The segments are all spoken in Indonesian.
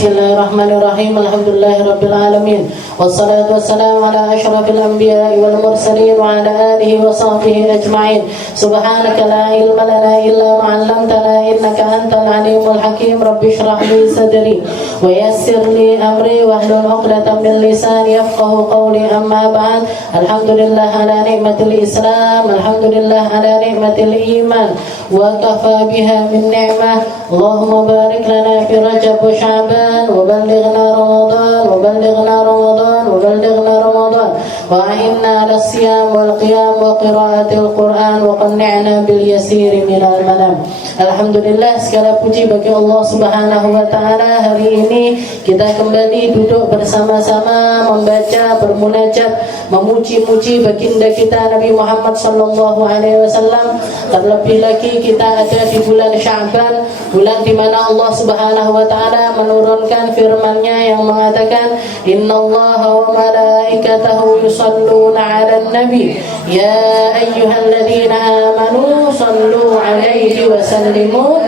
Bismillahirrahmanirrahim. Alhamdulillahirabbil alamin. Wassalatu wassalamu ala asyrafil anbiya'i wal mursalin wa ala alihi wa sahbihi ajma'in. Subhanaka la ilma lana illa ma 'allamtana innaka antal alimul hakim. Rabbi shrah li sadri wa yassir li amri wahlul 'uqdatam min lisani yafqahu qawli. Amma ba'd. Alhamdulillah ala ni'matil Islam, alhamdulillah ala ni'matil iman, wa kafa biha min ni'mah. Allahumma barik lana fi Rajab wa Sya'ban wa ballighna Ramadan wa ballighna Ramadan wa ballighna Ramadan wa a'inna 'ala siyam wal qiyam wa qiraatil Qur'an wa qanni'na bil yasir minal manam. Alhamdulillah, segala puji bagi Allah Subhanahu wa taala. Hari ini kita kembali duduk bersama-sama membaca, bermunajat, memuji-muji baginda kita Nabi Muhammad sallallahu alaihi wasallam. Terlebih lagi kita ada di bulan Sya'ban, bulan di mana Allah Subhanahu wa taala menurunkan firman-Nya yang mengatakan, "Innallaha wa malaikatahu yusholluna 'alan nabi ya ayyuhalladzina amanu shallu 'alaihi wa sallimu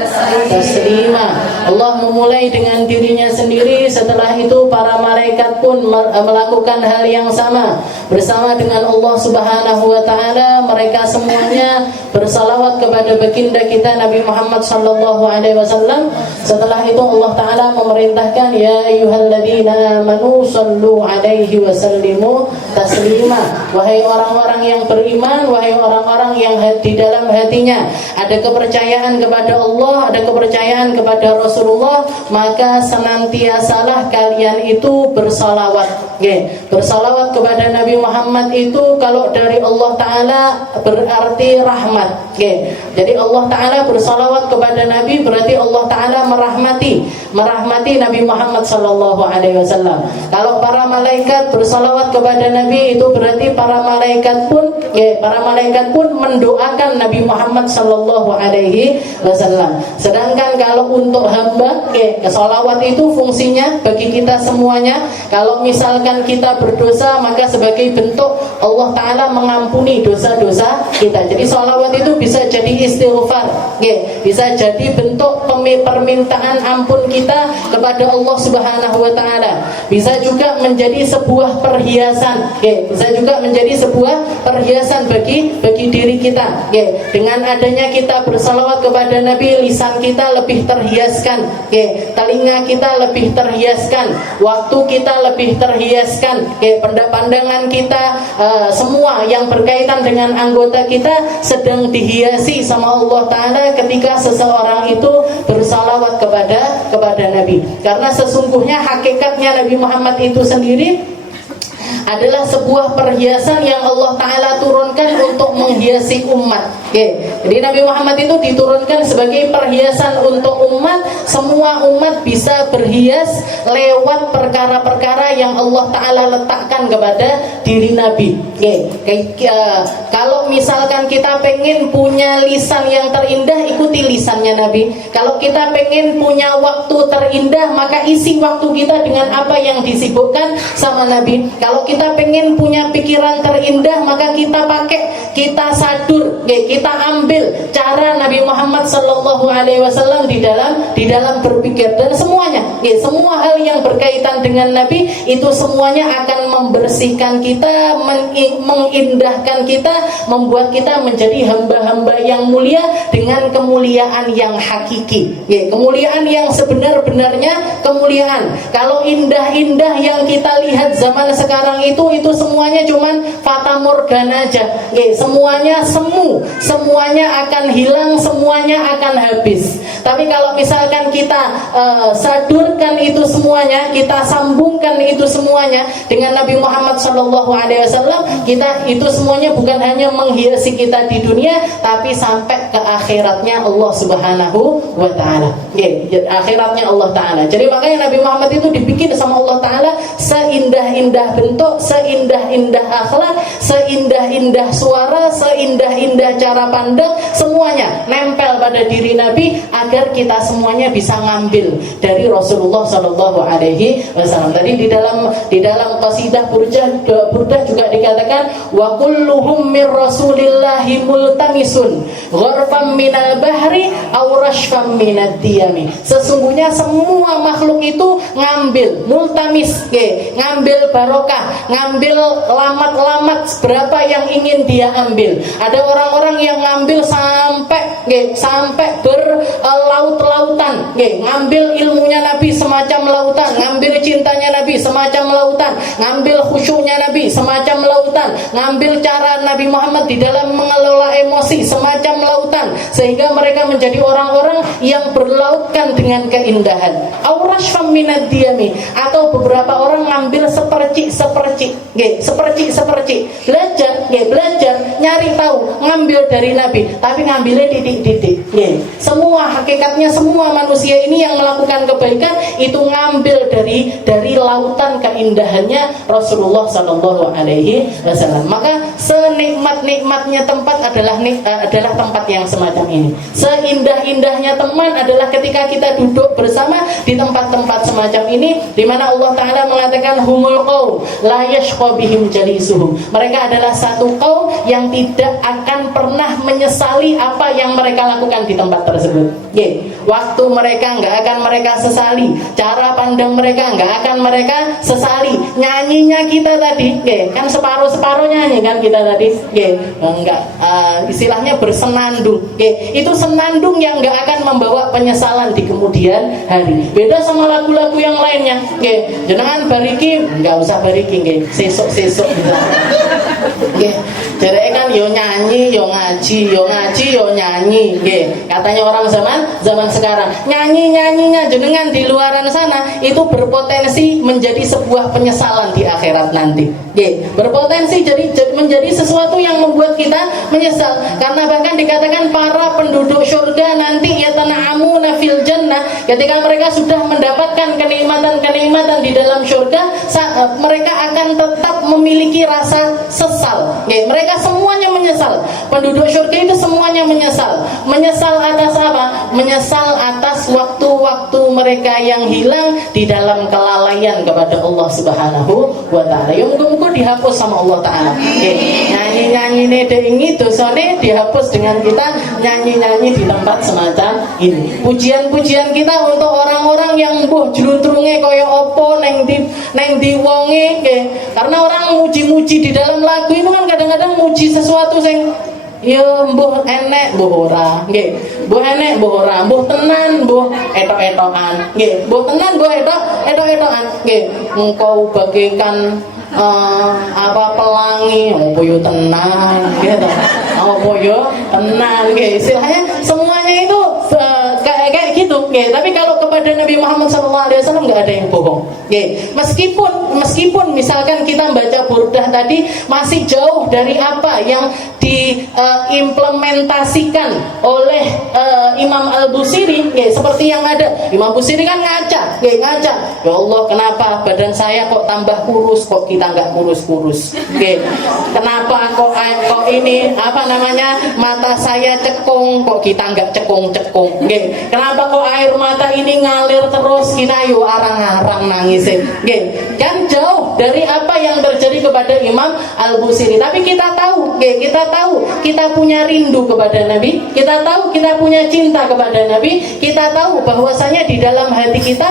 taslima." Allah memulai dengan dirinya sendiri, setelah itu para malaikat pun melakukan hal yang sama bersama dengan Allah Subhanahu wa taala. Mereka semuanya bersalawat kepada baginda kita Nabi Muhammad sallallahu alaihi wasallam. Setelah itu Allah taala memerintahkan, ya ayyuhalladzina amanu shallu 'alaihi wa sallimu taslima. Wahai orang-orang yang beriman, wahai orang-orang yang di dalam hatinya ada kepercayaan kepada Allah, ada kepercayaan kepada Rasulullah, maka senantiasalah kalian itu bersalawat. Bersalawat kepada Nabi Muhammad itu kalau dari Allah taala berarti rahmat. Jadi Allah taala bersalawat kepada Nabi berarti Allah taala merahmati Nabi Muhammad sallallahu alaihi wasallam. Kalau para malaikat bersalawat kepada Nabi itu berarti para malaikat pun mendoakan Nabi Muhammad sallallahu alaihi wasallam. Sedangkan kalau untuk hamba, salawat itu fungsinya bagi kita semuanya. Kalau misalkan kita berdosa, maka sebagai bentuk Allah taala mengampuni dosa-dosa kita. Jadi salawat itu bisa jadi istighfar, bisa jadi bentuk permintaan ampun kita kepada Allah Subhanahu wa taala. Bisa juga menjadi sebuah perhiasan, bisa juga menjadi sebuah perhiasan bagi diri kita. Dengan adanya kita bersalawat kepada Nabi, lisan kita lebih terhiaskan, telinga kita lebih terhiaskan, waktu kita lebih terhiaskan, pandangan kita, semua yang berkaitan dengan anggota kita sedang dihiasi sama Allah taala ketika seseorang itu bersalawat kepada Nabi. Karena sesungguhnya hakikatnya Nabi Muhammad itu sendiri adalah sebuah perhiasan yang Allah taala turunkan untuk menghiasi umat. Jadi Nabi Muhammad itu diturunkan sebagai perhiasan untuk umat. Semua umat bisa berhias lewat perkara-perkara yang Allah taala letakkan kepada diri Nabi. Kalau misalkan kita pengen punya lisan yang terindah, ikuti lisannya Nabi. Kalau kita pengen punya waktu terindah, maka isi waktu kita dengan apa yang disibukkan sama Nabi. Kalau kita pengen punya pikiran terindah, maka kita sadur, kita ambil cara Nabi Muhammad sallallahu alaihi wasallam di dalam berpikir. Dan semuanya, semua hal yang berkaitan dengan Nabi itu semuanya akan membersihkan kita, mengindahkan kita, membuat kita menjadi hamba-hamba yang mulia dengan kemuliaan yang hakiki. Kemuliaan yang sebenar-benarnya kemuliaan. Kalau indah-indah yang kita lihat zaman sekarang itu semuanya cuman fata morgana aja. Semuanya semu, semuanya akan hilang, semuanya akan habis. Tapi kalau misalkan kita sadurkan itu semuanya, kita sambungkan itu semuanya dengan Nabi Muhammad sallallahu alaihi wasallam, kita itu semuanya bukan hanya menghiasi kita di dunia, tapi sampai ke akhiratnya Allah Subhanahu wa taala. Akhiratnya Allah taala. Jadi makanya Nabi Muhammad itu dibikin sama Allah taala seindah-indah bentuk, seindah-indah akhlak, seindah-indah suara, seindah-indah cara cara pandang, semuanya nempel pada diri Nabi agar kita semuanya bisa ngambil dari Rasulullah Shallallahu Alaihi Wasallam. Tadi di dalam qasidah Burdah juga dikatakan wa kulluhum mir rasulillahi multamisun gharfam minal bahri aw rashfam minad diyami. Sesungguhnya semua makhluk itu ngambil multamis, ngambil barokah, ngambil lamat-lamat berapa yang ingin dia ambil. Ada orang-orang yang ngambil sampai berlaut-lautan, ngambil ilmunya Nabi semacam lautan, ngambil cintanya Nabi semacam lautan, ngambil khusyuknya Nabi semacam lautan, ngambil cara Nabi Muhammad di dalam mengelola emosi semacam lautan, sehingga mereka menjadi orang-orang yang berlautkan dengan keindahan. Aurashfam minad diyami, atau beberapa orang ngambil sepercik, belajar nyari tahu, ngambil dari Nabi, tapi ngambilnya titik-titik. Semua hakikatnya, semua manusia ini yang melakukan kebaikan itu ngambil dari lautan keindahannya Rasulullah Sallallahu Alaihi Wasallam. Maka senikmat-nikmatnya tempat adalah tempat yang semacam ini. Seindah-indahnya teman adalah ketika kita duduk bersama di tempat-tempat semacam ini, di mana Allah Ta'ala mengatakan humul qaum la yashqa bihim jalisuhum. Mereka adalah satu kaum yang tidak akan pernah menyesali apa yang mereka lakukan di tempat tersebut. Waktu mereka nggak akan mereka sesali, cara pandang mereka nggak akan mereka sesali. Nyanyinya kita tadi, kan separuh nyanyi kan kita tadi, istilahnya bersenandung. Itu senandung yang nggak akan membawa penyesalan di kemudian hari. Beda sama lagu-lagu yang lainnya. Jenengan bariki, nggak usah bariki, sesok gitu. Jadi kan yo nyanyi, yo ngaji, yo nyanyi. Katanya orang zaman sekarang, nyanyinya jenengan di luaran sana itu berpotensi menjadi sebuah penyesalan di akhirat nanti. Berpotensi menjadi sesuatu yang membuat kita menyesal. Karena bahkan dikatakan para penduduk surga nanti yatana'amuna fil jannah, ketika mereka sudah mendapatkan kenikmatan-kenikmatan di dalam surga, mereka akan tetap memiliki rasa sesal. Mereka semuanya menyesal. Penduduk surga itu semuanya menyesal. Menyesal atas apa? Menyesal atas waktu-waktu mereka yang hilang di dalam kelalaian kepada Allah Subhanahu wa Ta'ala. Ya muga-muga dihapus sama Allah Ta'ala. Nyanyi-nyanyi ini dosane dihapus dengan kita nyanyi-nyanyi di tempat semacam ini. Pujian-pujian kita untuk orang-orang yang mbuh jluntrunge kaya apa neng di wonge, karena orang muji-muji di dalam lagu itu kan kadang-kadang muji sesuatu sing ya mbuh enek mbuh ora, mbuh enek mbuh ora, mbuh tenan mbuh etok-etokan, mbuh tenan mbuh etok-etokan, engkau bagaikan pelangi, apa yo tenan gitu. Apa yo tenan, istilahnya semuanya itu kayak gitu. Tapi kalau kepada Nabi Muhammad SAW nggak ada yang bohong. Meskipun misalkan kita baca Burdah tadi masih jauh dari apa yang diimplementasikan oleh Imam Al-Busiri, seperti yang ada. Imam Busiri kan ngaca. Ya Allah, kenapa badan saya kok tambah kurus, kok kita nggak kurus-kurus? Kenapa kok ini mata saya cekung, kok kita nggak cekung-cekung? Kenapa kok air mata ini ngalir terus, kita yuk arang-arang nangisin? Kan jauh dari apa yang terjadi kepada Imam Al-Busiri. Tapi kita tahu, kita punya rindu kepada Nabi, kita tahu kita punya cinta kepada Nabi, kita tahu bahwasanya di dalam hati kita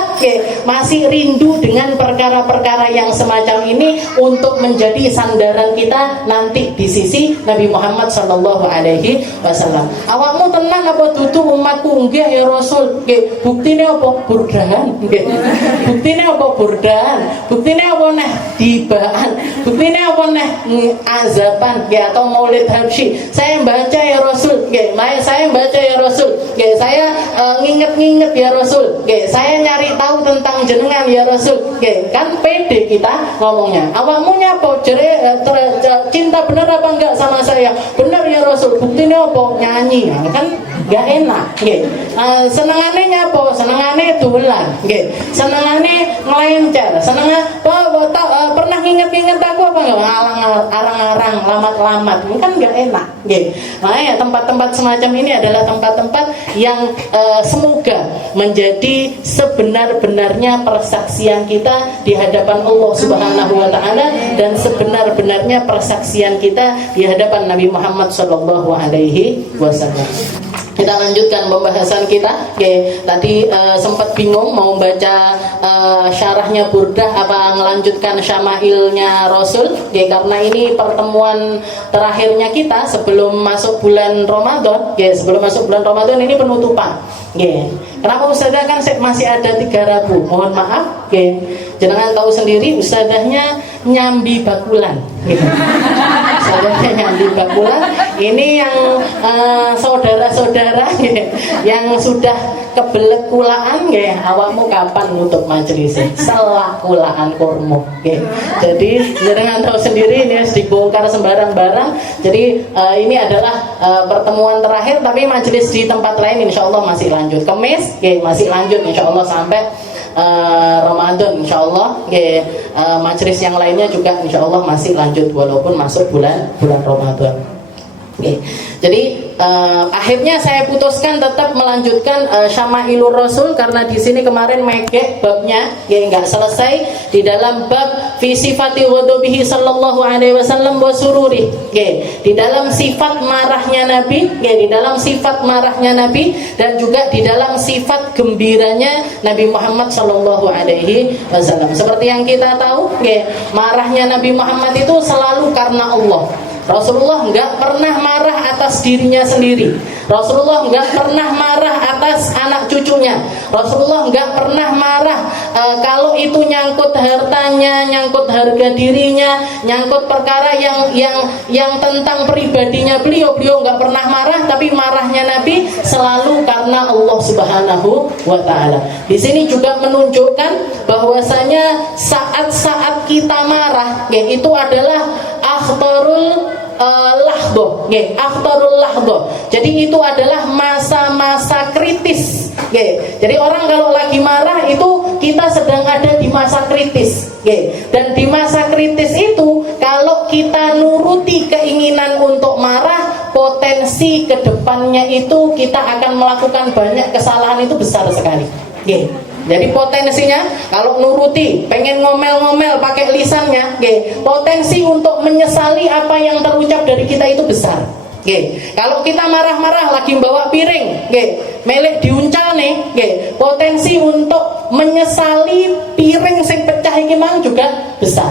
masih rindu dengan perkara-perkara yang semacam ini untuk menjadi sandaran kita nanti di sisi Nabi Muhammad Sallallahu Alaihi Wasallam. Awakmu tenan apa dudu umatku? Nggih ya Rasul. Buktine apa? Burdahan. Buktine apa? Burdahan. Buktine apa neh dibaan? Buktine apa neh azaban atau maulid habsyi? Saya baca ya Rasul. Saya baca ya Rasul. Saya nginget-nginget ya Rasul. Saya nyari tahu tentang jenengan ya Rasul. Kan pede kita ngomongnya. Awakmu nyapa? Cinta bener apa enggak sama saya? Bener ya Rasul. Buktinya apa? Nyanyi. Kan gak enak. Senengane nyapa? Senengane dolan. Senengane ngelencer. Senengane pernah nginget-nginget aku apa enggak? Arang-arang, lamat-lamat. Kan gak enak. Nggih. Makanya tempat-tempat semacam ini adalah tempat-tempat yang semoga menjadi sebenar-benarnya persaksian kita di hadapan Allah Subhanahu wa taala dan sebenar-benarnya persaksian kita di hadapan Nabi Muhammad sallallahu alaihi wasallam. Kita lanjutkan pembahasan kita. Oke, tadi sempat bingung mau baca syarahnya Burdah apa melanjutkan syama'ilnya Rasul. Oke, karena ini pertemuan terakhirnya kita sebelum masuk bulan Ramadan. Oke, sebelum masuk bulan Ramadan ini penutupan. Oke. Kenapa Ustazah kan masih ada 3 Rabu? Mohon maaf. Oke. Jangan tahu sendiri Ustazahnya nyambi bakulan. Ustazahnya nyambi bakulan. Ini yang saudara-saudara yang sudah kebelet kulaan ya, awakmu kapan nutup majelis? Selak kulaan kurmo. Jadi jangan tahu sendiri ini harus dibongkar sembarang-barang. Jadi ini adalah pertemuan terakhir, tapi majelis di tempat lain insya Allah masih lanjut. Kemis masih lanjut insya Allah sampai Ramadan insya Allah. Majelis yang lainnya juga insya Allah masih lanjut walaupun masuk bulan Ramadan. Jadi akhirnya saya putuskan tetap melanjutkan Syama'ilur Rasul karena di sini kemarin megek babnya nggak selesai di dalam bab fi sifati ghadabihi sallallahu alaihi wasallam wa sururi. Di dalam sifat marahnya Nabi, di dalam sifat marahnya Nabi dan juga di dalam sifat gembiranya Nabi Muhammad sallallahu alaihi wasallam. Seperti yang kita tahu, marahnya Nabi Muhammad itu selalu karena Allah. Rasulullah nggak pernah marah atas dirinya sendiri. Rasulullah nggak pernah marah atas anak cucunya. Rasulullah nggak pernah marah kalau itu nyangkut hartanya, nyangkut harga dirinya, nyangkut perkara yang tentang pribadinya beliau nggak pernah marah. Tapi marahnya Nabi selalu karena Allah Subhanahu wa taala. Di sini juga menunjukkan bahwasanya saat-saat kita marah, itu adalah akhtarul lahdoh, akhtarul lahdoh. Jadi itu adalah masa-masa kritis. Jadi orang kalau lagi marah itu kita sedang ada di masa kritis. Dan di masa kritis itu kalau kita nuruti keinginan untuk marah, potensi kedepannya itu kita akan melakukan banyak kesalahan itu besar sekali. Jadi potensinya kalau nuruti, pengen ngomel-ngomel pakai lisannya, potensi untuk menyesali apa yang terucap dari kita itu besar. Kalau kita marah-marah lagi bawa piring, melek diuncal nih, potensi untuk menyesali piring sing pecah iki mang juga besar.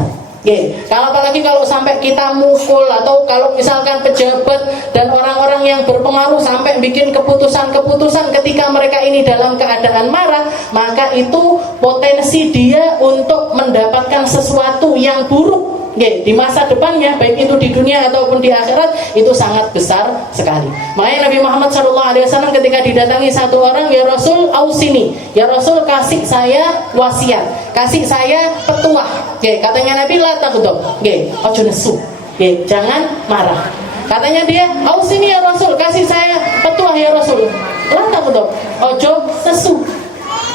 Kalau apalagi kalau sampai kita mukul atau kalau misalkan pejabat dan orang-orang yang berpengaruh sampai bikin keputusan-keputusan ketika mereka ini dalam keadaan marah, maka itu potensi dia untuk mendapatkan sesuatu yang buruk di masa depannya, baik itu di dunia ataupun di akhirat, itu sangat besar sekali. Makanya Nabi Muhammad SAW ketika didatangi satu orang, ya Rasul ausini, ya Rasul kasih saya wasiat, kasih saya petuah. Katanya Nabi la taghdab, ojo nesu, jangan marah. Katanya dia, ausini ya Rasul, kasih saya petuah ya Rasul, la taghdab, ojo nesu.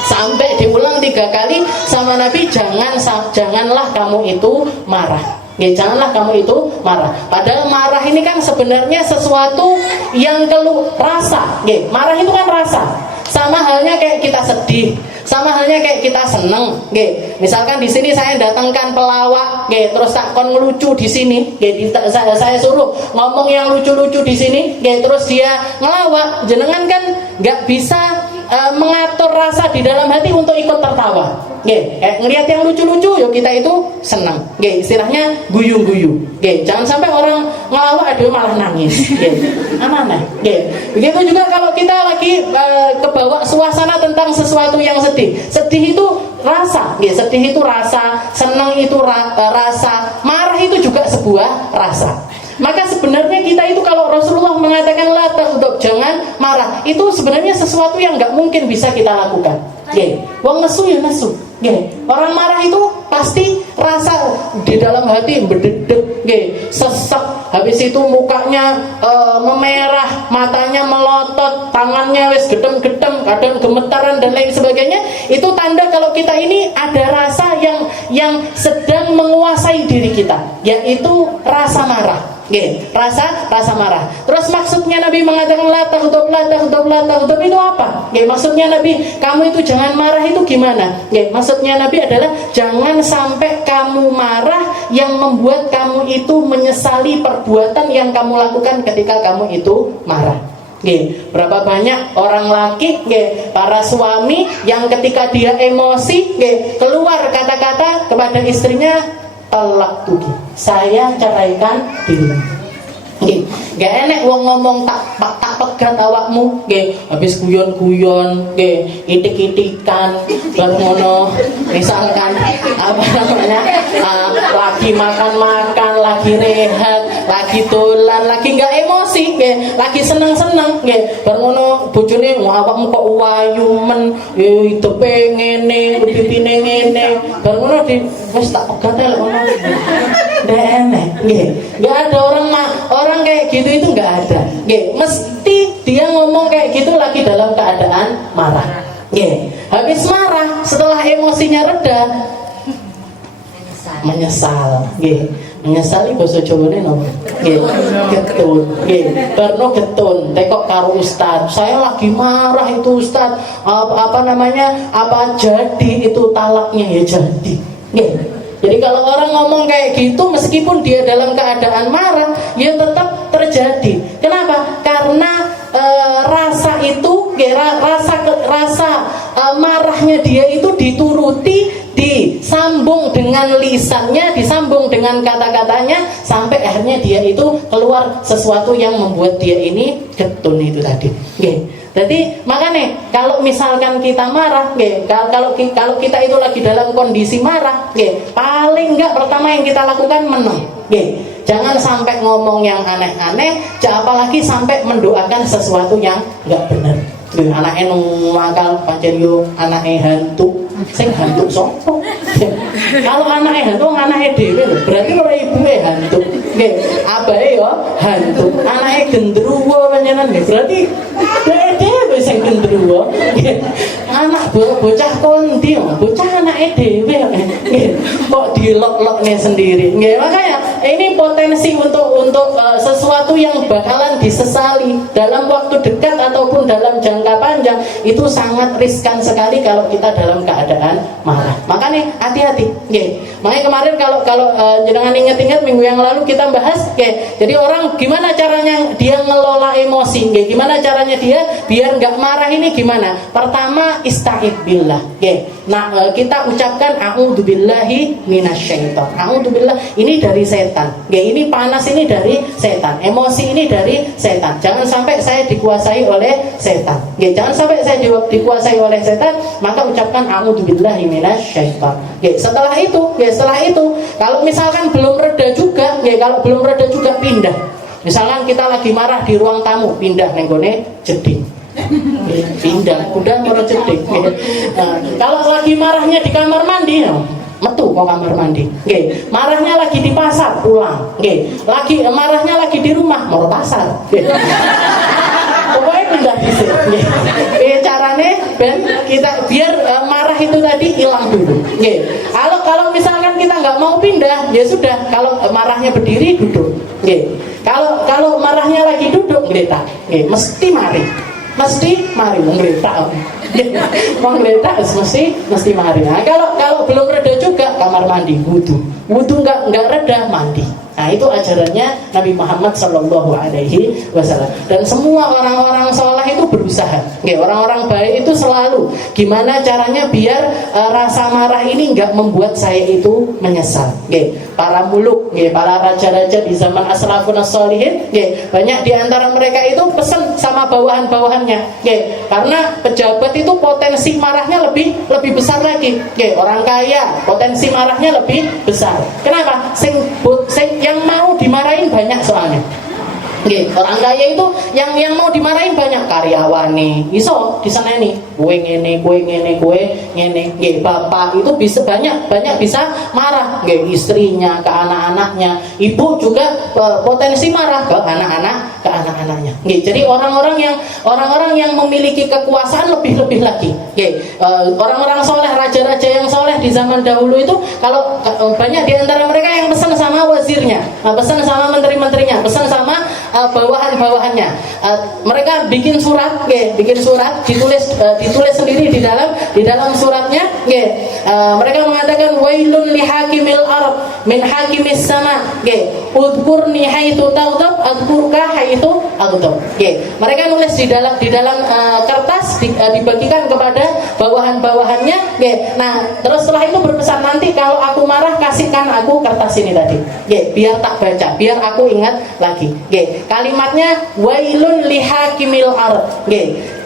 Sampai diulang 3 kali sama Nabi, janganlah kamu itu marah. Janganlah kamu itu marah. Padahal marah ini kan sebenarnya sesuatu yang rasa. Marah itu kan rasa. Sama halnya kayak kita sedih, sama halnya kayak kita seneng. Misalkan di sini saya datangkan pelawak, terus tak kon ngelucu di sini, saya suruh ngomong yang lucu-lucu di sini, terus dia ngelawak, jenengan kan nggak bisa mengatur rasa di dalam hati untuk ikut tertawa. Ngelihat yang lucu-lucu, yuk kita itu senang. Istilahnya guyu-guyu. Jangan sampai orang ngelawak aduh malah nangis. Amanah. Begitu juga kalau kita lagi kebawa suasana tentang sesuatu yang sedih. Sedih itu rasa. Sedih itu rasa, senang itu rasa, marah itu juga sebuah rasa. Maka sebenarnya kita itu kalau Rasulullah mengatakan la taghdab, jangan marah, itu sebenarnya sesuatu yang nggak mungkin bisa kita lakukan. Wong nesu ya nesu. Orang marah itu pasti rasa di dalam hati berdedek, sesak, habis itu mukanya memerah, matanya melotot, tangannya wis gedem-gedem, kadang gemetaran dan lain sebagainya. Itu tanda kalau kita ini ada rasa yang sedang menguasai diri kita, yaitu rasa marah. Nggih, rasa marah. Terus maksudnya Nabi mengatakan la taghdab itu apa? Nggih, maksudnya Nabi kamu itu jangan marah itu gimana? Nggih, maksudnya Nabi adalah jangan sampai kamu marah yang membuat kamu itu menyesali perbuatan yang kamu lakukan ketika kamu itu marah. Nggih, berapa banyak orang laki, nggih, para suami yang ketika dia emosi, nggih, keluar kata-kata kepada istrinya, talak tuki, saya ceraikan diri. Nggih, gak enek wong ngomong tak pegat awakmu, nggih, habis guyon-guyon, nggih, itik-itikan, baru ngono, misalkan apa namanya, lagi makan-makan, lagi rehat, lagi dolan, lagi gak emosi, nggih, lagi seneng-seneng, nggih, baru ngono bojone awakmu kok wayu men, hidupe ngene, pipine ngene, baru ngono di wis tak pegat lho ngono. Gak enek, nggih. Gak ada orang kayak gitu itu nggak ada. Nggih, mesti dia ngomong kayak gitu lagi dalam keadaan marah. Nggih, habis marah setelah emosinya reda menyesal. Nggih, menyesali basa Jawane napa? Nggih, getun. Nggih, barno getun tekok karo ustaz. Saya lagi marah itu ustaz. Apa namanya? Apa jadi itu talaknya ya jadi. Nggih. Jadi kalau orang ngomong kayak gitu meskipun dia dalam keadaan marah, ya tetap terjadi. Kenapa? Karena rasa itu, rasa marahnya dia itu dituruti, disambung dengan lisannya, disambung dengan kata-katanya, sampai akhirnya dia itu keluar sesuatu yang membuat dia ini getun itu tadi. Oke. Jadi makanya kalau misalkan kita marah, kalau kita itu lagi dalam kondisi marah, paling enggak pertama yang kita lakukan menang. Jangan sampai ngomong yang aneh-aneh, apalagi sampai mendoakan sesuatu yang enggak benar. Anaknya numakal pancen yo anaknya hantu, sing hantu sopo? Kalau anaknya hantu, anaknya dhewe lho, berarti ora ibuke hantu. Nggih, abahe yo hantu. Anaknya gendruwo panjenengan nggih, berarti dhewe sing gendruwo. Anak bocah kondi, bocah anaknya dhewe kok dilok-lokne sendiri. Nggih, makanya ini potensi untuk sesuatu yang bakalan disesali dalam waktu dekat ataupun dalam jangka panjang, itu sangat riskan sekali kalau kita dalam keadaan marah. Makanya hati-hati. Makanya kemarin kalau jenengan ingat-ingat minggu yang lalu kita bahas, jadi orang gimana caranya dia ngelola emosi, gimana caranya dia biar nggak marah ini gimana? Pertama, ista'id billah. Nah, kita ucapkan a'udzubillahi minasyaiton. A'udzubillah ini dari setan. Ini panas ini dari setan. Emosi ini dari setan. Jangan sampai saya dikuasai oleh setan. Jangan sampai saya dikuasai oleh setan, maka ucapkan a'udzubillahi minasyaiton. Setelah itu, kalau misalkan belum reda juga, pindah. Misalkan kita lagi marah di ruang tamu, pindah nenggone jeding. Pindah, udah mau jeding. Nah, kalau lagi marahnya di kamar mandi, metu ke kamar mandi. Marahnya lagi di pasar, pulang. Lagi marahnya lagi di rumah, mau pasar. Pokoknya pindah di sini. Caranya biar marah itu tadi hilang dulu. Kalau misalkan kita nggak mau pindah, ya sudah. Kalau marahnya berdiri, duduk. Kalau marahnya lagi duduk, geletak. Mesti mari menggeletak. Menggeletak mesti mari. Nah, kalau belum reda juga, kamar mandi, wudu nggak reda, mandi. Nah, itu ajarannya Nabi Muhammad SAW. Dan semua orang-orang saleh itu berusaha. Orang-orang baik itu selalu gimana caranya biar rasa marah ini nggak membuat saya itu menyesal. Para muluk, para raja-raja di zaman asrafun as-solihin, banyak di antara mereka itu pesan sama bawahan-bawahannya. Karena pejabat itu potensi marahnya lebih besar lagi. Orang kaya potensi marahnya lebih besar. Kenapa? Yang mau dimarahin banyak soalnya. Orang kaya itu yang mau dimarahin banyak, karyawane iso diseneni, kowe ngene. Bapak itu bisa banyak bisa marah, istrinya, ke anak-anaknya. Ibu juga potensi marah ke anak-anak. anak-anaknya. Jadi orang-orang yang memiliki kekuasaan lebih-lebih lagi. Orang-orang soleh, raja-raja yang soleh di zaman dahulu itu, kalau banyak di antara mereka yang pesan sama wazirnya, pesan sama menteri-menterinya, pesan sama bawahan-bawahannya. Mereka bikin surat, ditulis sendiri di dalam suratnya. Mereka mengatakan wailun li hakimil ard min hakimis sama. Udhkurni haitsu taghdab adhkurka haitsu aghdab. Mereka nulis di dalam kertas, dibagikan kepada bawahan-bawahannya. Nah, terus setelah itu berpesan, nanti kalau aku marah kasihkan aku kertas ini tadi. Biar tak baca, biar aku ingat lagi. Kalimatnya wailun li hakimil ard.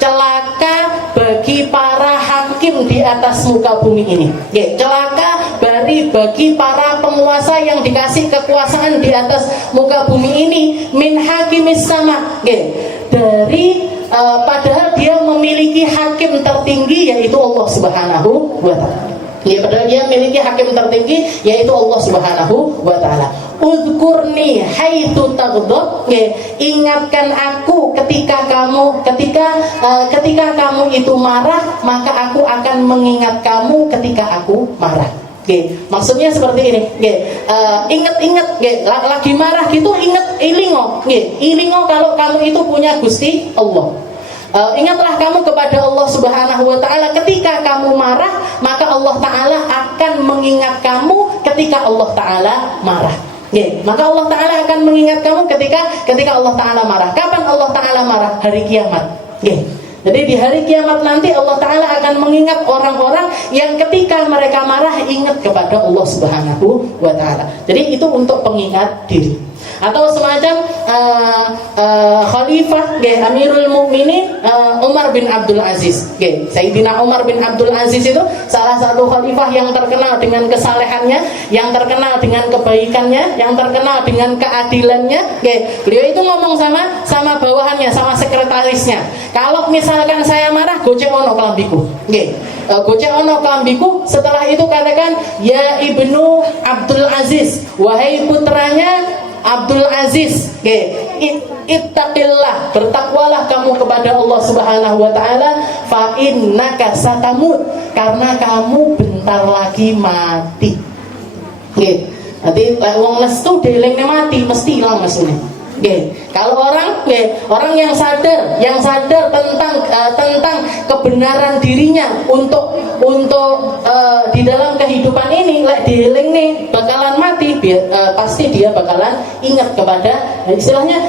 Celaka bagi para hakim di atas muka bumi ini. Celaka bagi para penguasa yang dikasih kekuasaan di atas muka bumi ini, min hakimis sama. Dari padahal dia memiliki hakim tertinggi, yaitu Allah Subhanahu wa ta'ala. Padahal dia memiliki hakim tertinggi, yaitu Allah Subhanahu wa ta'ala. Udhkurni haitsu taghdab. Ingatkan aku ketika kamu itu marah, maka aku akan mengingat kamu ketika aku marah. Maksudnya seperti ini. Ingat-ingat, lagi marah gitu, ingat ilingo. Ilingo kalau kamu itu punya Gusti Allah. Ingatlah kamu kepada Allah Subhanahu wa ta'ala ketika kamu marah, maka Allah ta'ala akan mengingat kamu ketika Allah ta'ala marah. Maka Allah ta'ala akan mengingat kamu ketika Allah ta'ala marah. Kapan Allah ta'ala marah? Hari kiamat. Jadi di hari kiamat nanti Allah ta'ala akan mengingat orang-orang yang ketika mereka marah ingat kepada Allah Subhanahu wa ta'ala. Jadi itu untuk pengingat diri. Atau semacam Khalifah Amirul Mukminin Umar bin Abdul Aziz. Sayyidina Umar bin Abdul Aziz itu salah satu khalifah yang terkenal dengan kesalehannya, yang terkenal dengan kebaikannya, yang terkenal dengan keadilannya. Beliau itu ngomong sama bawahannya, sama sekretarisnya, kalau misalkan saya marah, gocek ono kelambiku. Gocek ono kelambiku. Setelah itu katakan, ya Ibnu Abdul Aziz, wahai putranya Abdul Aziz, ittaqillah, bertakwalah kamu kepada Allah Subhanahu wa ta'ala, fa innaka satamut, karena kamu bentar lagi mati. Nanti wong lestu delengne mati mesti ilang mesune. Kalau orang yang sadar tentang kebenaran dirinya untuk di dalam kehidupan ini, dieling nih bakalan mati, pasti dia bakalan ingat kepada, istilahnya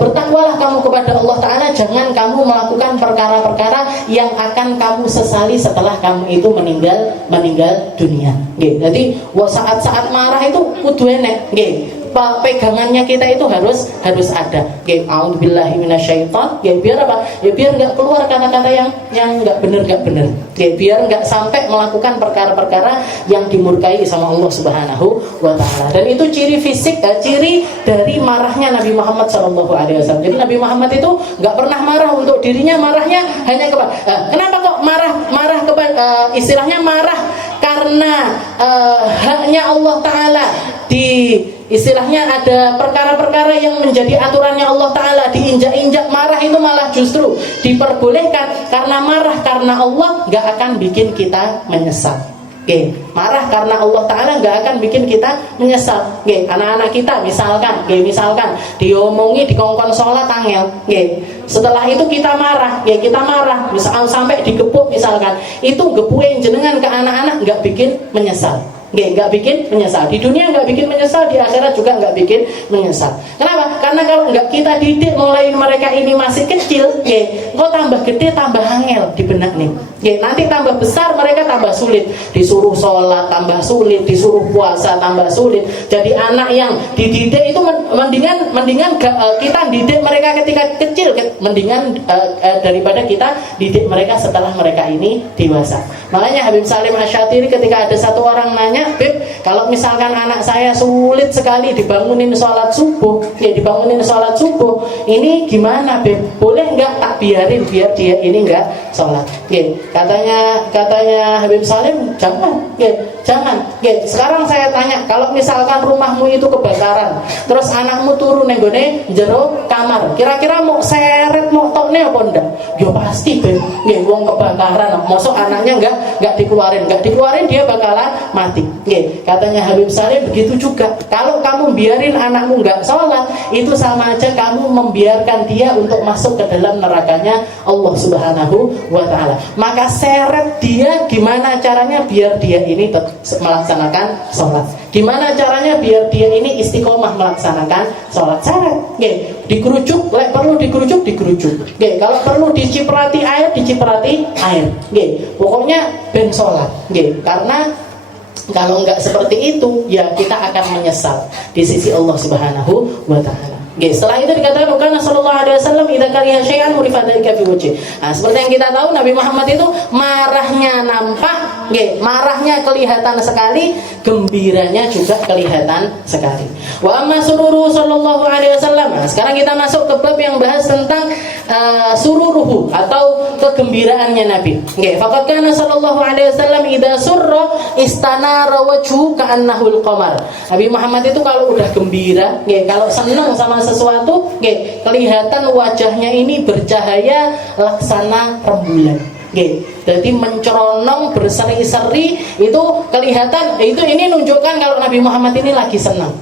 bertakwalah kamu kepada Allah Ta'ala, jangan kamu melakukan perkara-perkara yang akan kamu sesali setelah kamu itu meninggal dunia. Jadi saat-saat marah itu kudu enek. Pegangannya kita itu harus ada. A'udzubillahi minasyaiton. Biar apa? Biar nggak keluar kata-kata yang nggak benar. Biar nggak sampai melakukan perkara-perkara yang dimurkai sama Allah Subhanahu wa ta'ala. Dan itu ciri fisik, ciri dari marahnya Nabi Muhammad SAW. Jadi Nabi Muhammad itu nggak pernah marah untuk dirinya, marahnya hanya kepada. Kenapa kok marah kepada? Istilahnya marah karena haknya Allah Ta'ala istilahnya ada perkara-perkara yang menjadi aturannya Allah Ta'ala diinjak-injak, marah itu malah justru diperbolehkan. Karena marah karena Allah gak akan bikin kita menyesal. Marah karena Allah Ta'ala gak akan bikin kita menyesal. Anak-anak kita misalkan diomongi di kongkon sholat tangel, setelah itu kita marah, misal sampai digebuk misalkan, itu gebukin jenengan ke anak-anak gak bikin menyesal. Nggak bikin menyesal. Di dunia nggak bikin menyesal, di akhirat juga nggak bikin menyesal. Kenapa? Karena kalau nggak kita didik mulai mereka ini masih kecil, kok tambah gede tambah angel di benak nih. Nanti tambah besar mereka tambah sulit. Disuruh sholat tambah sulit, disuruh puasa tambah sulit. Jadi anak yang dididik itu mendingan kita didik mereka ketika kecil, mendingan daripada kita didik mereka setelah mereka ini dewasa. Makanya Habib Salim Asy-Syatiri ketika ada satu orang nanya, Beb, kalau misalkan anak saya sulit sekali dibangunin sholat subuh, ini gimana, Beb? Boleh nggak tak biarin biar dia ini nggak sholat. Katanya Habib Salim, jangan. Sekarang saya tanya, kalau misalkan rumahmu itu kebakaran, terus anakmu turun nenggone jero kamar, kira-kira mau seret mau tokne apa ndak? Yo pasti wong kebakaran, mosok anaknya nggak dikeluarin dia bakalan mati. Katanya Habib Salim, begitu juga kalau kamu biarin anakmu nggak sholat, itu sama aja kamu membiarkan dia untuk masuk ke dalam nerakanya Allah Subhanahu wa ta'ala. Maka seret dia, gimana caranya biar dia ini melaksanakan sholat, gimana caranya biar dia ini istiqomah melaksanakan sholat. Seret, dikerucuk, perlu dikerucuk. Kalau perlu diciprati air, pokoknya ben sholat. Karena kalau enggak seperti itu, ya kita akan menyesal di sisi Allah Subhanahu wa ta'ala. Setelah itu dikatakan karena sallallahu alaihi wasallam idza kariha syai'an urifa dzalika fi wajhi. Seperti yang kita tahu, Nabi Muhammad itu marahnya nampak, marahnya kelihatan sekali, gembiranya juga kelihatan sekali. Wa amma sururu sallallahu alaihi wasallam. Sekarang kita masuk ke bab yang bahas tentang sururuhu atau kegembiraannya Nabi. Faqad kana sallallahu alaihi wasallam idza surra istanara wajhu ka'annahu al-qamar. Nabi Muhammad itu kalau udah gembira, kalau senang sama sesuatu, kelihatan wajahnya ini bercahaya laksana rembulan. Jadi menceronong, berseri-seri, itu kelihatan. Ini nunjukkan kalau Nabi Muhammad ini lagi senang.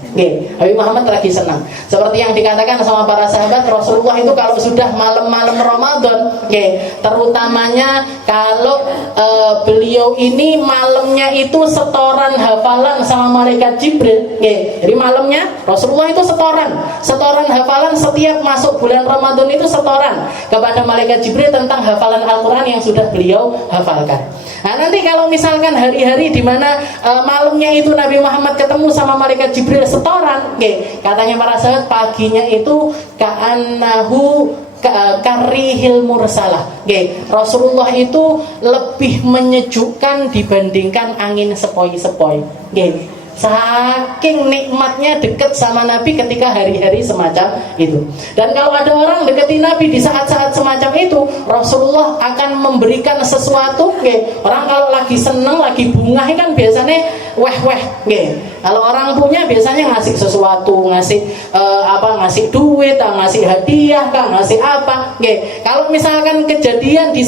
Nabi Muhammad lagi senang. Seperti yang dikatakan sama para sahabat, Rasulullah itu kalau sudah malam-malam Ramadan, terutamanya kalau beliau ini malamnya itu setoran hafalan sama malaikat Jibril. Jadi malamnya Rasulullah itu setoran hafalan setiap masuk bulan Ramadan, itu setoran kepada malaikat Jibril tentang hafalan Al-Quran yang sudah beliau hafalkan. Nanti kalau misalkan hari-hari di mana malamnya itu Nabi Muhammad ketemu sama malaikat Jibril setoran, katanya para sahabat, paginya itu ka'annahu karihil mursalah. Rasulullah itu lebih menyejukkan dibandingkan angin sepoi-sepoi. Saking nikmatnya dekat sama Nabi ketika hari-hari semacam itu. Dan kalau ada orang deketi Nabi di saat-saat semacam itu, Rasulullah akan memberikan sesuatu. Orang kalau lagi seneng, lagi bunga kan biasanya weh. Kalau orang punya biasanya ngasih sesuatu, ngasih duit, ngasih hadiah, ngasih apa. Kalau misalkan kejadian di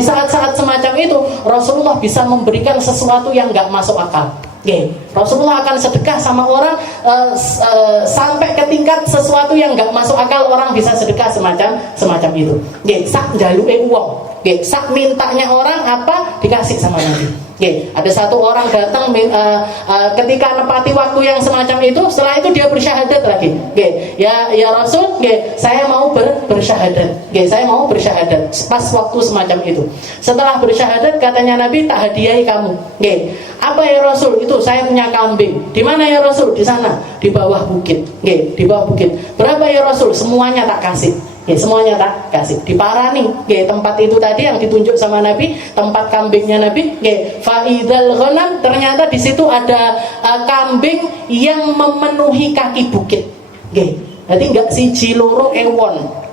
saat-saat semacam itu, Rasulullah bisa memberikan sesuatu yang nggak masuk akal. Rasulullah akan sedekah sama orang sampai ke tingkat sesuatu yang nggak masuk akal, orang bisa sedekah semacam itu. Sak jaluke uang, sak mintanya orang apa dikasih sama Nabi. Ada satu orang datang ketika nepati waktu yang semacam itu, setelah itu dia bersyahadat lagi. Ya Rasul, saya mau bersyahadat. Saya mau bersyahadat pas waktu semacam itu. Setelah bersyahadat, katanya Nabi, tak hadiahi kamu. Apa ya Rasul? Itu saya punya kambing. Di mana ya Rasul? Di sana, di bawah bukit. Di bawah bukit. Berapa ya Rasul? Semuanya tak kasih. Semuanya tak kasih. Diparani tempat itu tadi yang ditunjuk sama Nabi, tempat kambingnya Nabi. Faidal ghanam, ternyata di situ ada kambing yang memenuhi kaki bukit. Jadi enggak siji loro ewon.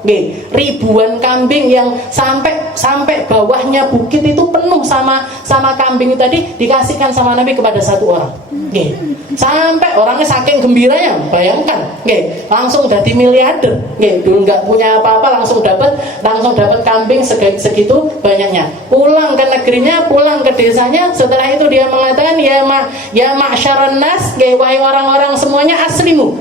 Ribuan kambing yang sampai bawahnya bukit itu penuh sama kambing itu tadi, dikasihkan sama Nabi kepada satu orang. Sampai orangnya saking gembiranya, bayangkan, langsung jadi miliarder. Dulu nggak punya apa-apa, langsung dapat kambing segitu banyaknya. Pulang ke negerinya, pulang ke desanya. Setelah itu dia mengatakan, ya ma'syaran nas, wahai orang-orang semuanya, aslimu,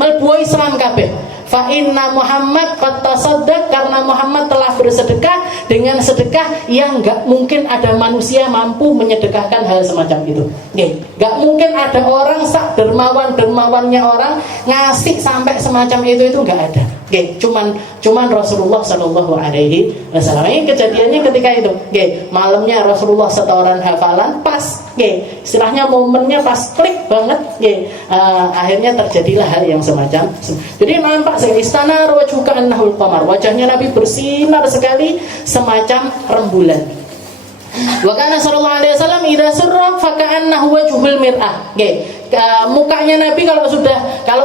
melbuai Islam kabeh. Fa inna Muhammad qad tasaddaq, karena Muhammad telah bersedekah dengan sedekah yang enggak mungkin ada manusia mampu menyedekahkan hal semacam itu. Enggak mungkin ada orang sak dermawannya orang ngasih sampai semacam itu enggak ada. Cuman Rasulullah Shallallahu Alaihi Wasallam. Ini kejadiannya ketika itu. Malamnya Rasulullah setoran hafalan pas. Istilahnya momennya pas klik banget. Akhirnya terjadilah hal yang semacam. Jadi nampak istana wajhuka annahul qamar. Wajahnya Nabi bersinar sekali semacam rembulan. Wa kana sallallahu alaihi wasallam idza surra fa ka'annahu wajhul mir'ah. Mukanya Nabi kalau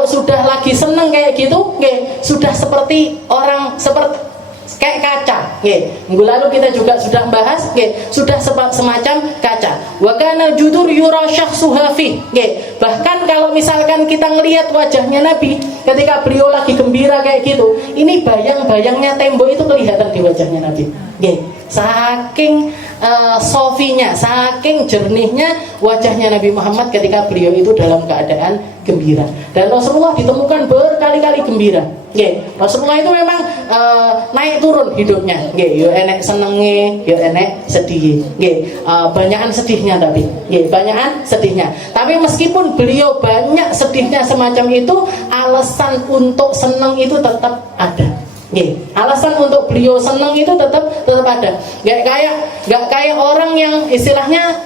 sudah lagi seneng kayak gitu, sudah seperti orang kayak kaca. Minggu lalu kita juga sudah bahas, sudah semacam kaca. Wa kana judur yura syakhsuha fi. Bahkan kalau misalkan kita ngelihat wajahnya Nabi ketika beliau lagi gembira kayak gitu, ini bayang-bayangnya tembok itu kelihatan di wajahnya Nabi. Saking sofinya, saking jernihnya wajahnya Nabi Muhammad ketika beliau itu dalam keadaan gembira. Dan Rasulullah ditemukan berkali-kali gembira. Rasulullah itu memang naik turun hidupnya. Yo enek senenge, yo enek sedih. Banyakan sedihnya tapi. Banyakan sedihnya. Tapi meskipun beliau banyak sedihnya semacam itu, alasan untuk seneng itu tetap ada. Alasan untuk beliau senang itu tetap ada. Gak kayak orang yang istilahnya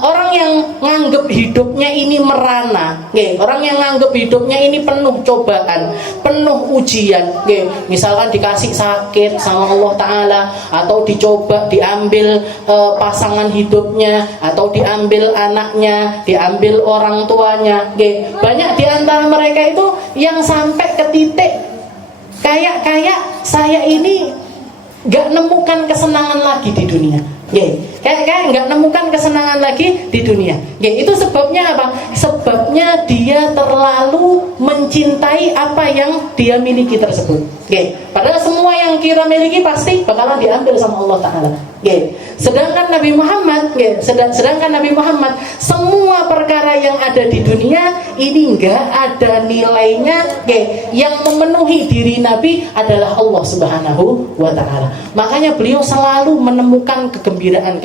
orang yang nganggep hidupnya ini merana, orang yang nganggep hidupnya ini penuh cobaan, penuh ujian. Misalkan dikasih sakit sama Allah Ta'ala, atau dicoba diambil pasangan hidupnya, atau diambil anaknya, diambil orang tuanya. Banyak diantara mereka itu yang sampai ke titik kayak saya ini gak nemukan kesenangan lagi di dunia. Kayak nggak nemukan kesenangan lagi di dunia. Itu sebabnya apa? Sebabnya dia terlalu mencintai apa yang dia miliki tersebut. Padahal semua yang kita miliki pasti bakalan diambil sama Allah Ta'ala. Sedangkan Nabi Muhammad, semua perkara yang ada di dunia ini nggak ada nilainya. Yang memenuhi diri Nabi adalah Allah Subhanahu wa Ta'ala. Makanya beliau selalu menemukan kegembiraan.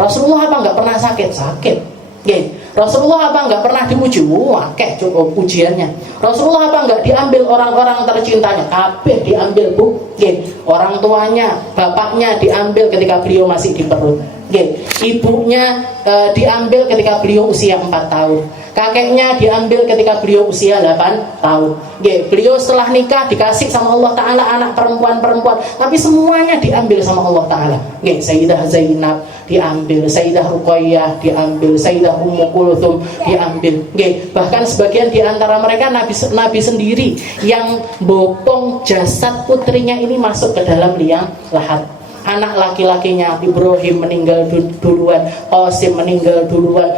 Rasulullah apa nggak pernah sakit? Rasulullah apa nggak pernah diuji? Cukup ujiannya. Rasulullah apa nggak diambil orang-orang tercintanya? Kabeh diambil, Bu. Orang tuanya, bapaknya diambil ketika beliau masih di perut. Ibunya diambil ketika beliau usia 4 tahun. Kakeknya diambil ketika beliau usia 8 tahun. Beliau setelah nikah dikasih sama Allah Ta'ala anak perempuan-perempuan, tapi semuanya diambil sama Allah Ta'ala. Sayyidah Zainab diambil, Sayyidah Ruqayyah diambil, Sayyidah Ummu Kulthum diambil. Bahkan sebagian di antara mereka Nabi sendiri yang bopong jasad putrinya ini masuk ke dalam liang lahat. Anak laki-lakinya Ibrahim meninggal duluan, Qasim meninggal duluan,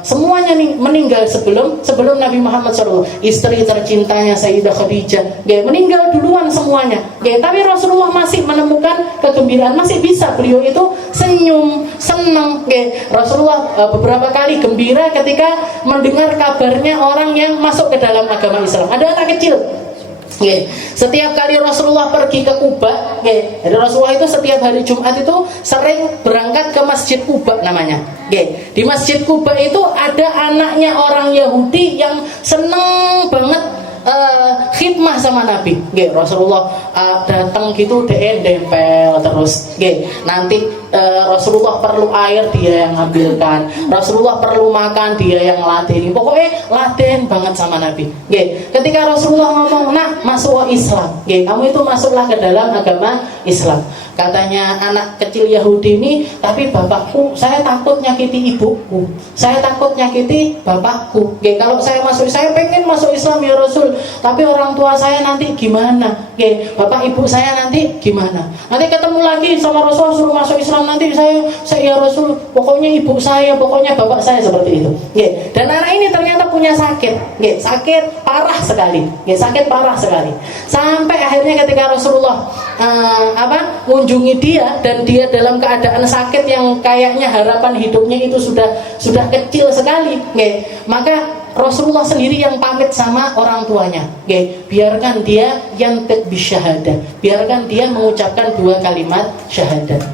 semuanya meninggal sebelum Nabi Muhammad SAW. Istri tercintanya Sayyidah Khadijah meninggal duluan semuanya. Tapi Rasulullah masih menemukan kegembiraan, masih bisa beliau itu senyum, senang. Rasulullah beberapa kali gembira ketika mendengar kabarnya orang yang masuk ke dalam agama Islam. Ada anak kecil. Setiap kali Rasulullah pergi ke Kuba, jadi Rasulullah itu setiap hari Jumat itu sering berangkat ke Masjid Kuba namanya. Di Masjid Kuba itu ada anaknya orang Yahudi yang seneng banget khidmah sama Nabi. Rasulullah datang gitu dempel terus. Nanti Rasulullah perlu air dia yang ngambilkan, Rasulullah perlu makan dia yang ladeni. Pokoknya laden banget sama Nabi. Ketika Rasulullah ngomong, "Nak, masuk Islam." Kamu itu masuklah ke dalam agama Islam. Katanya anak kecil Yahudi ini, "Tapi bapakku, saya takut nyakiti ibuku, saya takut nyakiti bapakku. Kalau saya pengen masuk Islam ya Rasul, tapi orang tua saya nanti gimana? Bapak ibu saya nanti gimana? Nanti ketemu lagi sama Rasul suruh masuk Islam, nanti saya ya Rasul, pokoknya ibu saya, pokoknya bapak saya," seperti itu. Dan anak ini ternyata punya sakit, sakit parah sekali, sakit parah sekali. Sampai akhirnya ketika Rasulullah mengunjungi dia, dan dia dalam keadaan sakit yang kayaknya harapan hidupnya itu sudah kecil sekali, maka Rasulullah sendiri yang pamit sama orang tuanya, biarkan dia yantiq bisyahadah, biarkan dia mengucapkan 2 kalimat syahadat.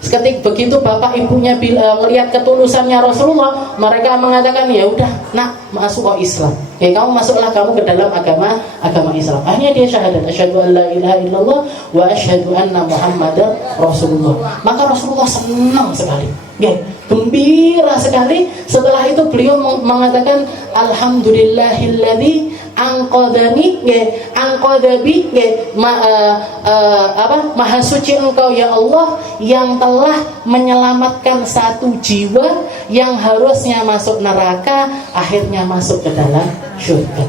Ketika begitu bapak ibunya melihat ketulusannya Rasulullah, mereka mengatakan, "Ya udah, nak, masuk ke Islam. Kamu masuklah kamu ke dalam agama Islam." Akhirnya dia syahadat, asyhadu an la ilaha illallah wa asyhadu anna Muhammadar Rasulullah. Maka Rasulullah senang sekali, gembira sekali. Setelah itu beliau mengatakan, "Alhamdulillahilladzi angqadani angqadabi maha suci engkau ya Allah yang telah menyelamatkan satu jiwa yang harusnya masuk neraka akhirnya masuk ke dalam surga."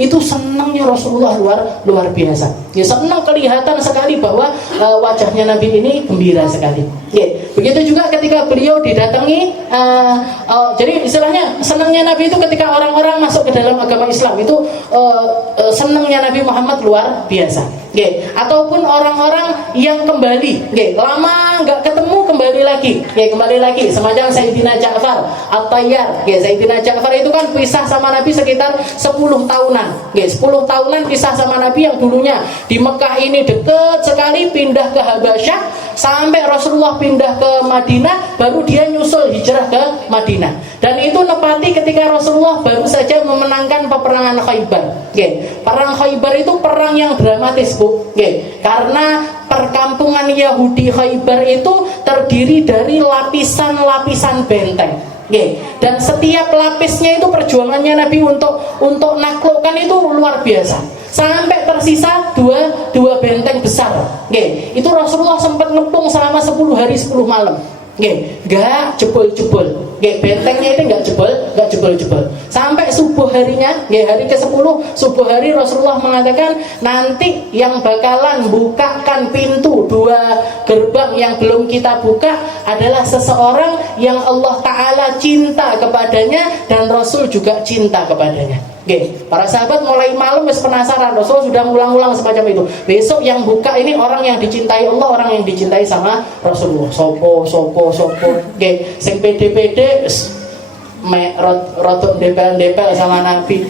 itu senangnya Rasulullah luar biasa. Ya, senang kelihatan sekali bahwa wajahnya Nabi ini gembira sekali. Ya, begitu juga ketika beliau didatangi, jadi istilahnya senangnya Nabi itu ketika orang-orang masuk ke dalam agama Islam itu senangnya Nabi Muhammad luar biasa. Ya, ataupun orang-orang yang kembali, ya, lama nggak ketemu kembali lagi, semacam Sayyidina Ja'far At-Tayyar. Ya, Sayyidina Ja'far itu kan pisah sama Nabi sekitar 10 tahunan. Ya, 10 tahunan pisah sama Nabi, yang dulunya di Mekah ini deket sekali, pindah ke Habasyah, sampai Rasulullah pindah ke Madinah, baru dia nyusul hijrah ke Madinah. Dan itu nepati ketika Rasulullah baru saja memenangkan peperangan Khaybar. Perang Khaybar itu perang yang dramatis, Bu. Karena perkampungan Yahudi Khaybar itu terdiri dari lapisan-lapisan benteng. Dan setiap lapisnya itu perjuangannya Nabi untuk naklukkan itu luar biasa. Sampai tersisa dua benteng besar. Itu Rasulullah sempat ngepung selama 10 hari 10 malam. Gak jebol-jebol. Bentengnya itu gak jebol-jebol. Sampai subuh harinya, hari ke-10 subuh hari, Rasulullah mengatakan nanti yang bakalan bukakan pintu 2 gerbang yang belum kita buka adalah seseorang yang Allah Ta'ala cinta kepadanya dan Rasul juga cinta kepadanya. Para sahabat mulai malam wis penasaran, Rasul sudah ngulang-ulang semacam itu. Besok yang buka ini orang yang dicintai Allah, orang yang dicintai sama Rasulullah. Sopo. Sing pede-pede rotok depel sama Nabi.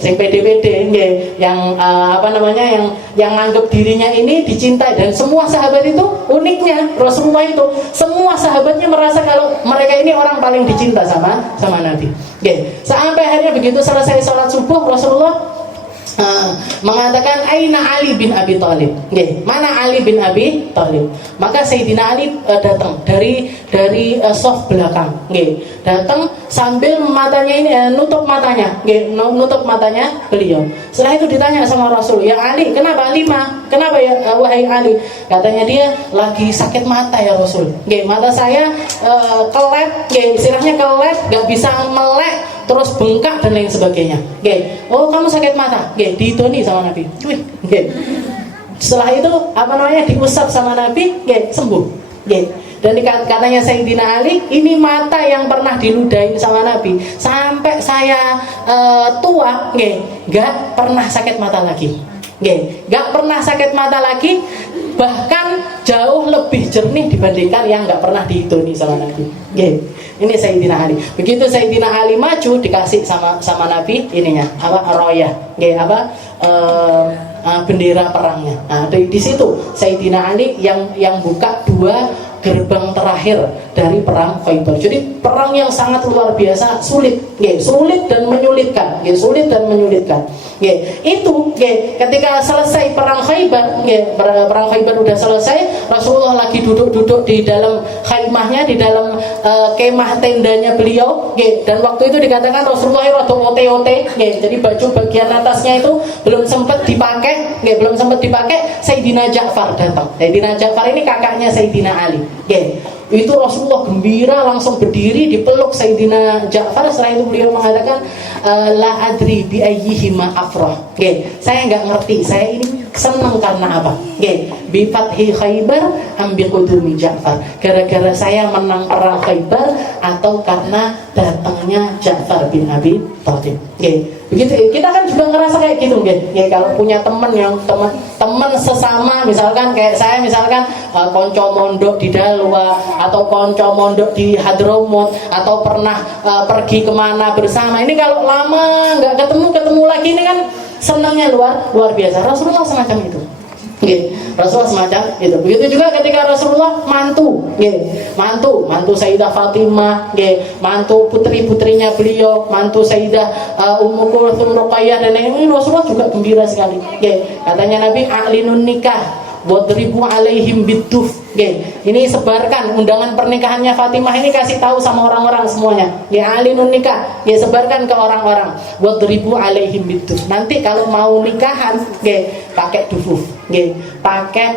Sing pede-pede yang yang nganggap dirinya ini dicintai. Dan semua sahabat itu uniknya Rasulullah itu semua sahabatnya merasa kalau mereka ini orang paling dicinta sama Nabi. Sampai akhirnya begitu selesai sholat subuh, Rasulullah mengatakan Aina Ali bin Abi Thalib. Mana Ali bin Abi Thalib? Maka Sayyidina Ali datang dari soft belakang. Datang sambil matanya ini nutup matanya beliau. Setelah itu ditanya sama Rasul, "Ya Ali, kenapa lima? Kenapa ya wahai Ali?" Katanya dia lagi sakit mata ya Rasul. Mata saya kelep, istilahnya kelep, gak bisa melek, terus bengkak dan lain sebagainya. Oh, kamu sakit mata? Dihitoni sama Nabi. Setelah itu diusap sama Nabi, sembuh. Dan katanya Sayyidina Ali, ini mata yang pernah diludahin sama Nabi sampai saya tua, gak pernah sakit mata lagi. Gak pernah sakit mata lagi, bahkan jauh lebih jernih dibandingkan yang gak pernah dihituni sama Nabi. Ini Sayyidina Ali. Begitu Sayyidina Ali maju, dikasih sama Nabi ininya royah, bendera perangnya. Nah, di situ Sayyidina Ali yang buka 2 gerbang terakhir dari perang Khaybar. Jadi perang yang sangat luar biasa, sulit dan menyulitkan. Itu ketika selesai perang Khaybar, perang Khaybar udah selesai, Rasulullah lagi duduk di dalam khaimahnya, di dalam kemah tendanya beliau, dan waktu itu dikatakan Rasulullah rada ote-ote, jadi baju bagian atasnya itu belum sempat dipakai. Sayyidina Ja'far datang. Sayyidina Ja'far ini kakaknya Sayyidina Ali. Itu Rasulullah gembira, langsung berdiri dipeluk Sayyidina Ja'far. Setelah itu beliau mengatakan la adri bi ayyihima afrah. Saya enggak ngerti, saya ini senang karena apa? Bi fathi Khaybar am bi qudumi Ja'far. Gara-gara saya menang perang Khaybar atau karena datangnya Ja'far bin Abi Thalib. Begitu, kita kan juga ngerasa kayak gitu, kalau punya teman teman sesama, misalkan kayak saya, misalkan konco mondok di Dalwa atau konco mondok di Hadramaut atau pernah pergi kemana bersama. Ini kalau lama nggak ketemu lagi, ini kan senangnya luar biasa. Rasulullah semacam itu. Rasulullah semacam itu. Begitu juga ketika Rasulullah mantu Sayyidah Fatimah, mantu putri-putrinya beliau, mantu Sayyidah Ummu Kulthum, Ruqayyah dan lain-lain, Rasulullah juga gembira sekali. Katanya Nabi, a'linun nikah wadribu alaihim biduf. Ini sebarkan undangan pernikahannya Fatimah ini, kasih tahu sama orang-orang semuanya. A'linun nikah, sebarkan ke orang-orang. Wadribu alaihim biduf. Nanti kalau mau nikahan, pakai dufuf, pakai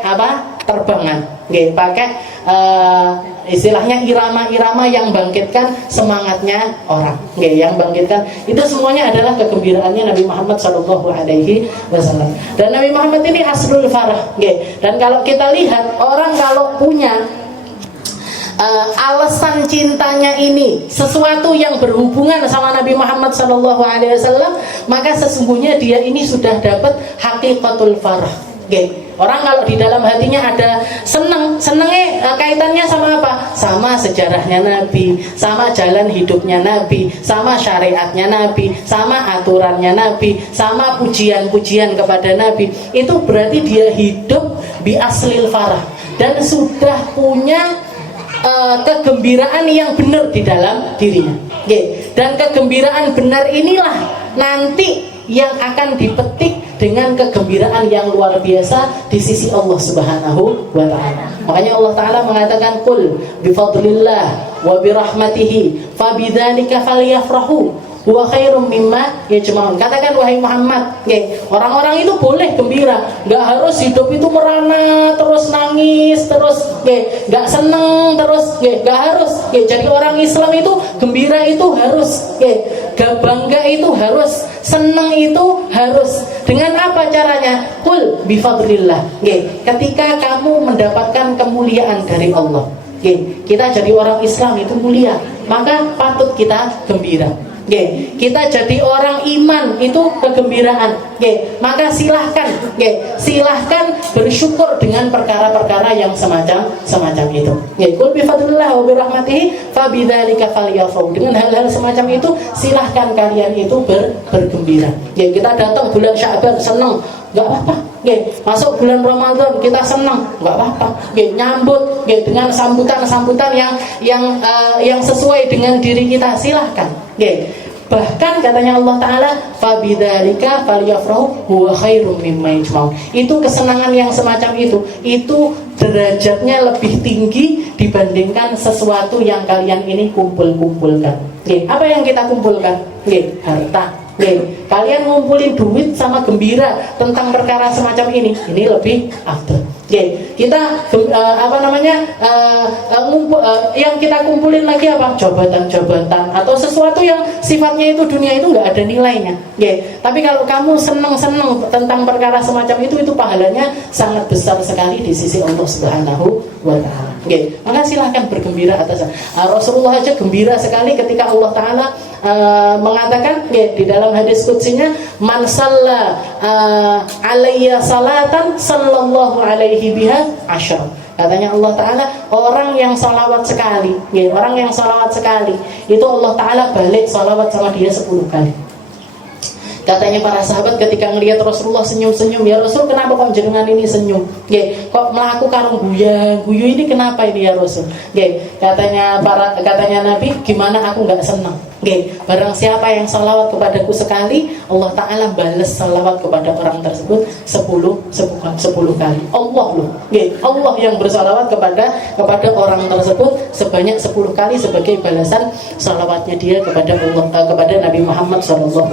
terbangan, pakai istilahnya irama-irama yang bangkitkan semangatnya orang, yang bangkitkan itu semuanya adalah kegembiraannya Nabi Muhammad SAW. Dan Nabi Muhammad ini aslul farah, dan kalau kita lihat orang kalau punya alasan cintanya ini sesuatu yang berhubungan sama Nabi Muhammad SAW, maka sesungguhnya dia ini sudah dapat hakikatul farah. Orang kalau di dalam hatinya ada senengnya kaitannya sama apa? Sama sejarahnya Nabi, sama jalan hidupnya Nabi, sama syariatnya Nabi, sama aturannya Nabi, sama pujian-pujian kepada Nabi. Itu berarti dia hidup bi aslil farah dan sudah punya kegembiraan yang benar di dalam dirinya. Dan kegembiraan benar inilah nanti yang akan dipetik dengan kegembiraan yang luar biasa di sisi Allah Subhanahu wa ta'ala. Makanya Allah Ta'ala mengatakan qul bifadlillah wa birahmatihi fabidzalika falyafrahu huwa khairum mimma yajma'un. Katakan wahai Muhammad, orang-orang itu boleh gembira, enggak harus hidup itu merana terus nangis terus, enggak seneng terus, enggak harus. Jadi orang Islam itu gembira itu harus, bangga itu harus, seneng itu harus. Dengan apa caranya? Qul bifadlillah. Ketika kamu mendapatkan kemuliaan dari Allah, kita jadi orang Islam itu mulia, maka patut kita gembira. Kita jadi orang iman itu kegembiraan. Maka silahkan bersyukur dengan perkara-perkara yang semacam itu. Qul bifadlillah wa birahmatihi fabidzalika falyafrahu. Dengan hal-hal semacam itu silahkan kalian itu bergembira. Kita datang bulan Sya'ban senang, enggak apa-apa. Masuk bulan Ramadan kita senang, enggak apa-apa. Nyambut dengan sambutan-sambutan yang sesuai dengan diri kita, silahkan. Bahkan katanya Allah Ta'ala fabidzalika falyafrahu huwa khairum mimma yajma'un. Itu kesenangan yang semacam itu derajatnya lebih tinggi dibandingkan sesuatu yang kalian ini kumpulkan. Apa yang kita kumpulkan? Harta. Kalian ngumpulin duit sama gembira tentang perkara semacam ini lebih afdal. Kita yang kita kumpulin lagi apa? Jabatan-jabatan atau sesuatu yang sifatnya itu dunia itu nggak ada nilainya. Tapi kalau kamu seneng tentang perkara semacam itu pahalanya sangat besar sekali di sisi Allah Subhanahu wa ta'ala. Maka silahkan bergembira atas. Rasulullah aja gembira sekali ketika Allah Ta'ala mengatakan di dalam hadis qudsinya, man shalla alayya salatan sallallahu alaihi biha asyar. Katanya Allah Ta'ala, orang yang salawat sekali, itu Allah Ta'ala balik salawat sama dia 10 kali. Katanya para sahabat ketika melihat Rasulullah senyum-senyum, ya Rasul, kenapa kok jenengan ini senyum? Kok melaku karung guyu ini kenapa ini ya Rasul? Katanya Nabi, gimana aku nggak senang? Barang siapa yang salawat kepadaku sekali, Allah Ta'ala balas salawat kepada orang tersebut 10 kali. Allah loh, Allah yang bersalawat kepada orang tersebut sebanyak 10 kali sebagai balasan salawatnya dia kepada Allah, kepada Nabi Muhammad SAW.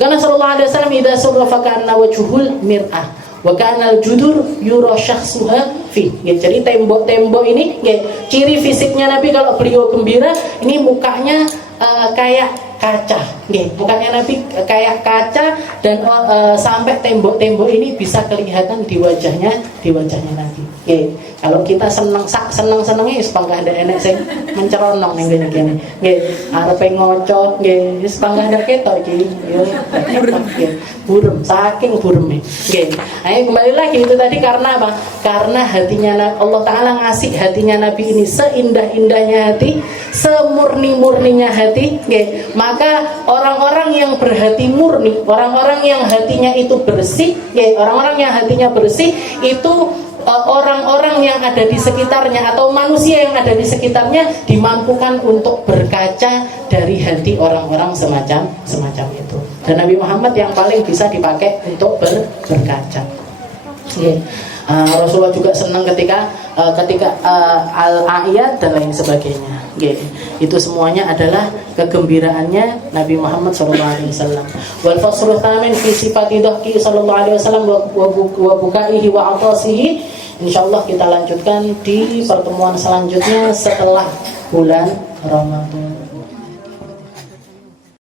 Karena sallallahu alaihi wasallam idza surrafa kana wajhul mir'ah wa kana al-judur yura syakhsuha fi. Jadi tembok-tembok ini ciri fisiknya Nabi kalau beliau gembira ini mukanya kayak kaca. Mukanya Nabi kayak kaca dan sampai tembok-tembok ini bisa kelihatan di wajahnya Nabi. Kalau kita seneng-senengnya wis panggah ndak enek sing menceronong ning kene. Arepe ngocok wis panggah ndak ketok iki. Burem, saking bureme. Ayo kembali lagi itu tadi karena apa? Karena hatinya Allah Ta'ala ngasih hatinya Nabi ini seindah-indahnya hati, semurni-murninya hati. Maka orang-orang yang berhati murni, orang-orang yang hatinya itu bersih, orang-orang yang hatinya bersih itu orang-orang yang ada di sekitarnya atau manusia yang ada di sekitarnya dimampukan untuk berkaca dari hati orang-orang semacam itu. Dan Nabi Muhammad yang paling bisa dipakai untuk berkaca. Rasulullah juga senang ketika al-ayat dan lain sebagainya. Itu semuanya adalah kegembiraannya Nabi Muhammad SAW. Wal faslu tsamin fi sifati dhahki sallallahu alaihi wasallam wa bukaihi wa atasihi Insyaallah kita lanjutkan di pertemuan selanjutnya setelah bulan Ramadan.